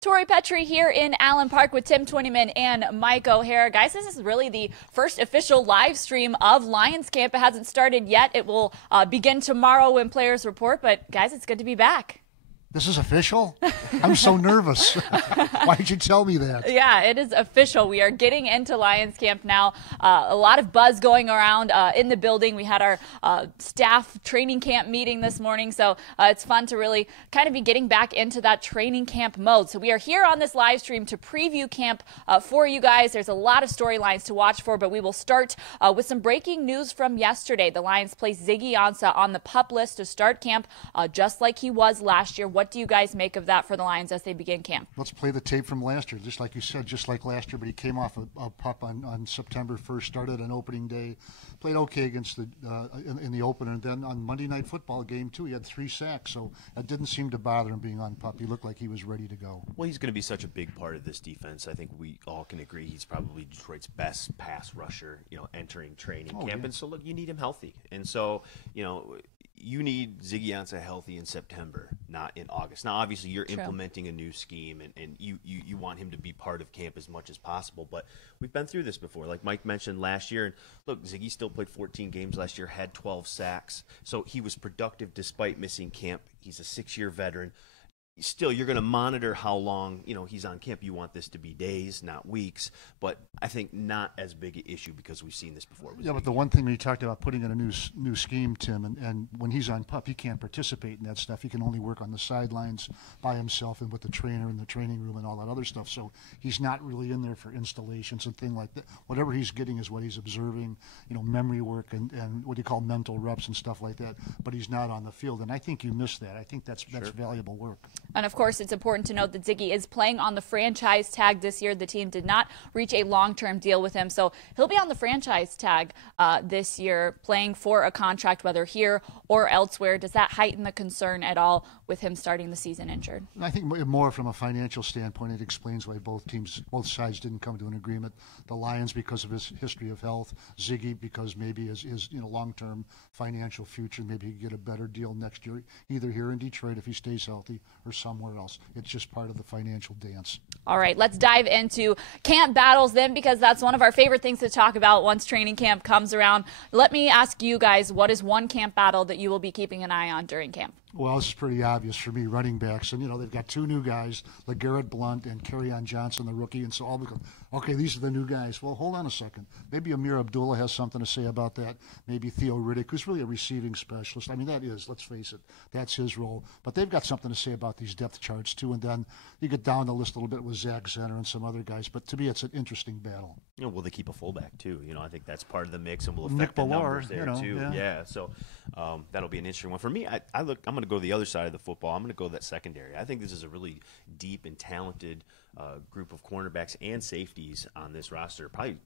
Tori Petry here in Allen Park with Twentyman and Mike O'Hara. Guys, this is really the first official live stream of Lions Camp. It hasn't started yet. It will begin tomorrow when players report. But, guys, it's good to be back. This is official? I'm so nervous. Why did you tell me that? Yeah, it is official. We are getting into Lions Camp now. A lot of buzz going around in the building. We had our staff training camp meeting this morning, so it's fun to really kind of be getting back into that training camp mode. So we are here on this live stream to preview camp for you guys. There's a lot of storylines to watch for, but we will start with some breaking news from yesterday. The Lions placed Ziggy Ansah on the PUP list to start camp just like he was last year. What do you guys make of that for the Lions as they begin camp? Let's play the tape from last year, just like you said, just like last year, but he came off a PUP on September 1st, started on opening day, played okay against the in the opener, and then on Monday Night Football game, too, he had 3 sacks, so it didn't seem to bother him being on PUP. He looked like he was ready to go. Well, he's going to be such a big part of this defense. I think we all can agree he's probably Detroit's best pass rusher, entering training camp. Yeah. And so, look, you need him healthy. And so, you need Ziggy Ansah healthy in September, not in August. Now, obviously, you're implementing a new scheme, and you want him to be part of camp as much as possible. But we've been through this before. Like Mike mentioned last year, and look, Ziggy still played 14 games last year, had 12 sacks. So he was productive despite missing camp. He's a 6-year veteran. Still, you're going to monitor how long he's on camp. You want this to be days, not weeks, but I think not as big an issue because we've seen this before. Yeah, but the one thing we talked about putting in a new scheme, Tim, and when he's on PUP, he can't participate in that stuff. He can only work on the sidelines by himself and with the trainer in the training room and all that other stuff. So he's not really in there for installations and things like that. Whatever he's getting is what he's observing, memory work and what do you call mental reps and stuff like that. But he's not on the field, and I think you missed that. I think that's valuable work. And, of course, it's important to note that Ziggy is playing on the franchise tag this year. The team did not reach a long-term deal with him, so he'll be on the franchise tag this year, playing for a contract, whether here or elsewhere. Does that heighten the concern at all with him starting the season injured? I think more from a financial standpoint, it explains why both sides didn't come to an agreement. The Lions because of his history of health, Ziggy because maybe his long-term financial future, maybe he could get a better deal next year, either here in Detroit if he stays healthy or somewhere else. It's just part of the financial dance. All right, let's dive into camp battles then, because that's one of our favorite things to talk about once training camp comes around. Let me ask you guys, what is one camp battle that you will be keeping an eye on during camp? Well, this is pretty obvious for me, running backs. And, they've got 2 new guys, LeGarrette Blount and Kerryon Johnson, the rookie. And so all because, okay, these are the new guys. Well, hold on a second. Maybe Amir Abdullah has something to say about that. Maybe Theo Riddick, who's really a receiving specialist. I mean, that is, let's face it, that's his role. But they've got something to say about these depth charts, too. And then you get down the list a little bit with Zach Zenner and some other guys. But to me, it's an interesting battle. Will they keep a fullback, too? I think that's part of the mix and will affect the numbers there, too. Yeah, so that'll be an interesting one. For me, I'm going to go to the other side of the football. I'm going to go that secondary. I think this is a really deep and talented group of cornerbacks and safeties on this roster. Probably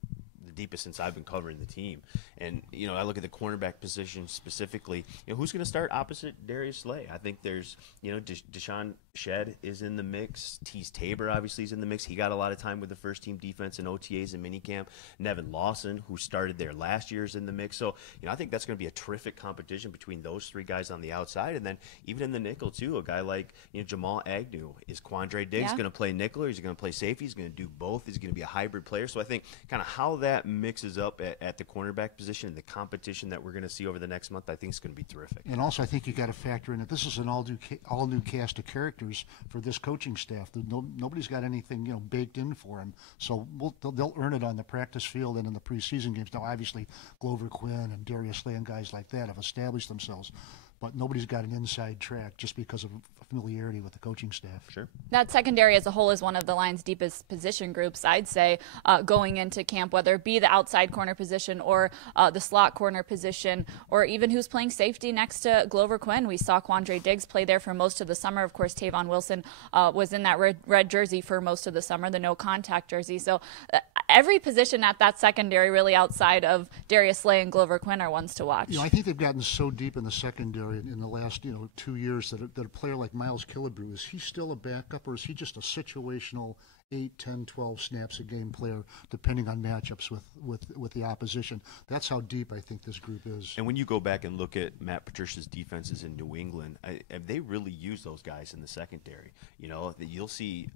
the deepest since I've been covering the team. And, I look at the cornerback position specifically. Who's going to start opposite Darius Slay? I think there's, Deshaun Shedd is in the mix. Tease Tabor obviously is in the mix. He got a lot of time with the first team defense and OTAs and minicamp. Nevin Lawson, who started there last year, is in the mix. So, I think that's going to be a terrific competition between those 3 guys on the outside. And then even in the nickel, too, a guy like, Jamal Agnew. Is Quandre Diggs going to play nickel, or is he going to play safety? He's going to do both. He's going to be a hybrid player. So I think kind of how that mixes up at the cornerback position and the competition that we're going to see over the next month, I think is going to be terrific. And also, I think you got to factor in that this is an all new cast of characters for this coaching staff. Nobody's got anything baked in for them, so they'll earn it on the practice field and in the preseason games. Now, obviously, Glover Quinn and Darius Slay and guys like that have established themselves, but nobody's got an inside track just because of familiarity with the coaching staff. Sure. That secondary as a whole is one of the Lions' deepest position groups, I'd say, going into camp, whether it be the outside corner position or the slot corner position, or even who's playing safety next to Glover Quinn. We saw Quandre Diggs play there for most of the summer. Of course, Tavon Wilson was in that red jersey for most of the summer, the no-contact jersey. So every position at that secondary, really outside of Darius Slay and Glover Quinn, are ones to watch. I think they've gotten so deep in the secondary in the last 2 years that a player like Miles Killebrew, is he still a backup, or is he just a situational 8, 10, 12 snaps a game player, depending on matchups with the opposition. That's how deep I think this group is. And when you go back and look at Matt Patricia's defenses in New England, they really use those guys in the secondary. You know, you'll see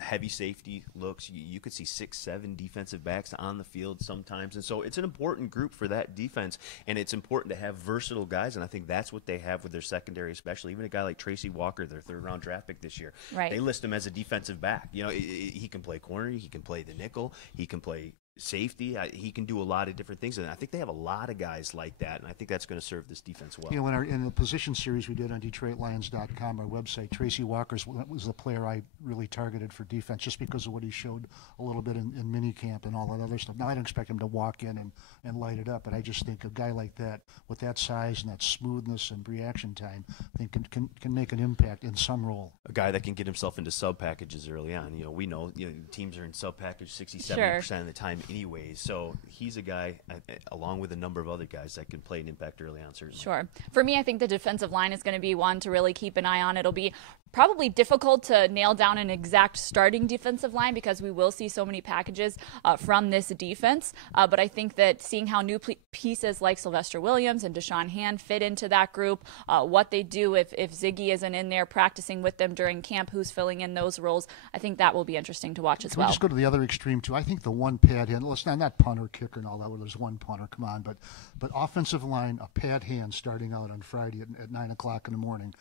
heavy safety looks. You could see 6, 7 defensive backs on the field sometimes. And so it's an important group for that defense, and it's important to have versatile guys, and I think that's what they have with their secondary, especially even a guy like Tracy Walker, their third-round draft pick this year. Right. They list him as a defensive back. You know, he can play corner, he can play the nickel, he can play safety. He can do a lot of different things, and I think they have a lot of guys like that, and I think that's going to serve this defense well. You know, in the position series we did on DetroitLions.com, our website, Tracy Walker was the player I really targeted for defense just because of what he showed a little bit in minicamp and all that other stuff. Now, I don't expect him to walk in and light it up, but I just think a guy like that with that size and that smoothness and reaction time, I think can make an impact in some role. A guy that can get himself into sub packages early on. You know, we know, teams are in sub package 60-70% of the time anyways. So he's a guy, along with a number of other guys, that can play an impact early on, certainly. Sure. For me, I think the defensive line is going to be one to really keep an eye on. It'll be probably difficult to nail down an exact starting defensive line because we will see so many packages from this defense. But I think that seeing how new pieces like Sylvester Williams and Deshaun Hand fit into that group, what they do if Ziggy isn't in there practicing with them during camp, who's filling in those roles, I think that will be interesting to watch as well. Let's go to the other extreme, too. I think the one pad hand, let's not punter, kicker, and all that, where there's one punter, come on, but offensive line, a pad hand starting out on Friday at 9 o'clock in the morning.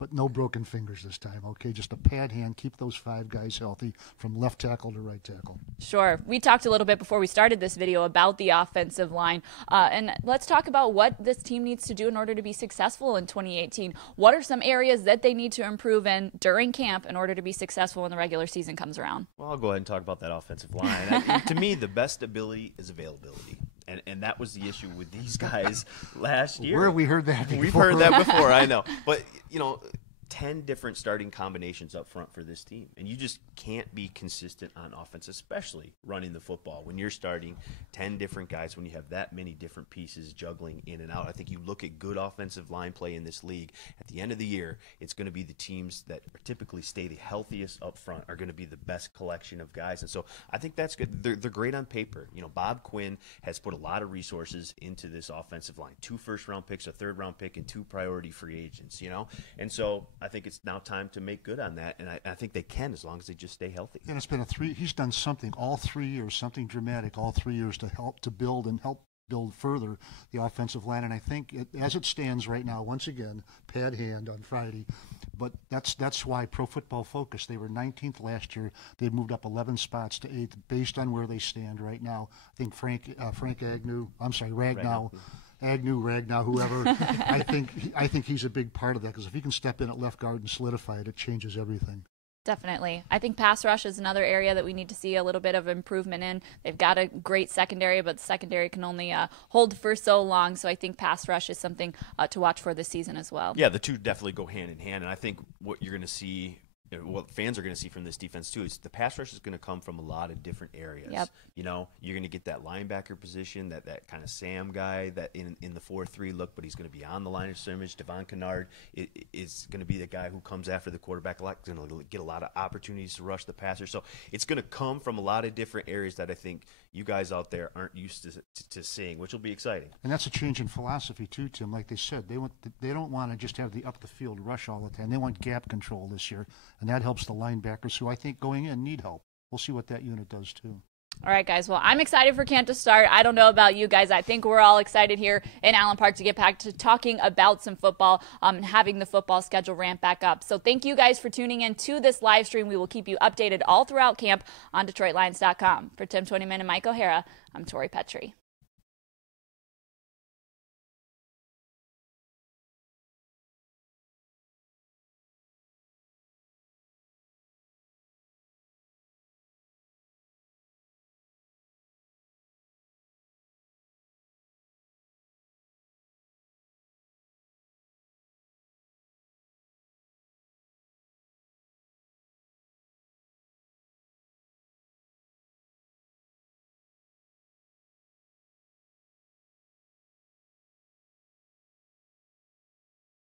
But no broken fingers this time, okay? Just a pad hand. Keep those 5 guys healthy from left tackle to right tackle. Sure. We talked a little bit before we started this video about the offensive line. And let's talk about what this team needs to do in order to be successful in 2018. What are some areas that they need to improve in during camp in order to be successful when the regular season comes around? Well, I'll go ahead and talk about that offensive line. To me, the best ability is availability. And that was the issue with these guys last year. Where have we heard that before? We've heard that before, I know. But, 10 different starting combinations up front for this team. And you just can't be consistent on offense, especially running the football. When you're starting 10 different guys, when you have that many different pieces juggling in and out, I think you look at good offensive line play in this league, at the end of the year, it's going to be the teams that typically stay the healthiest up front are going to be the best collection of guys. And so I think that's good. They're great on paper. Bob Quinn has put a lot of resources into this offensive line. 2 first-round picks, a third-round pick, and 2 priority free agents, And so I think it's now time to make good on that, and I think they can as long as they just stay healthy. And it's been he's done something all 3 years, something dramatic all 3 years to help build further the offensive line. And I think as it stands right now, once again, pad hand on Friday, but that's why Pro Football Focus, they were 19th last year. They moved up 11 spots to 8th based on where they stand right now. I think Ragnow, whoever, I think he's a big part of that, because if he can step in at left guard and solidify it, it changes everything. Definitely. I think pass rush is another area that we need to see a little bit of improvement in. They've got a great secondary, but the secondary can only hold for so long, so I think pass rush is something to watch for this season as well. Yeah, the two definitely go hand in hand, and I think what you're going to see, what fans are going to see from this defense too, is the pass rush is going to come from a lot of different areas. Yep. You're going to get that linebacker position, that kind of Sam guy that in the 4-3 look, but he's going to be on the line of scrimmage. Devon Kennard is going to be the guy who comes after the quarterback a lot, going to get a lot of opportunities to rush the passer. So it's going to come from a lot of different areas that I think you guys out there aren't used to seeing, which will be exciting. And that's a change in philosophy too, Tim. Like they said, they don't want to just have the up the field rush all the time. They want gap control this year, and that helps the linebackers, who I think going in need help. We'll see what that unit does too. All right, guys. Well, I'm excited for camp to start. I don't know about you guys. I think we're all excited here in Allen Park to get back to talking about some football and having the football schedule ramp back up. So thank you guys for tuning in to this live stream. We will keep you updated all throughout camp on DetroitLions.com. For Twentyman and Mike O'Hara, I'm Tori Petry.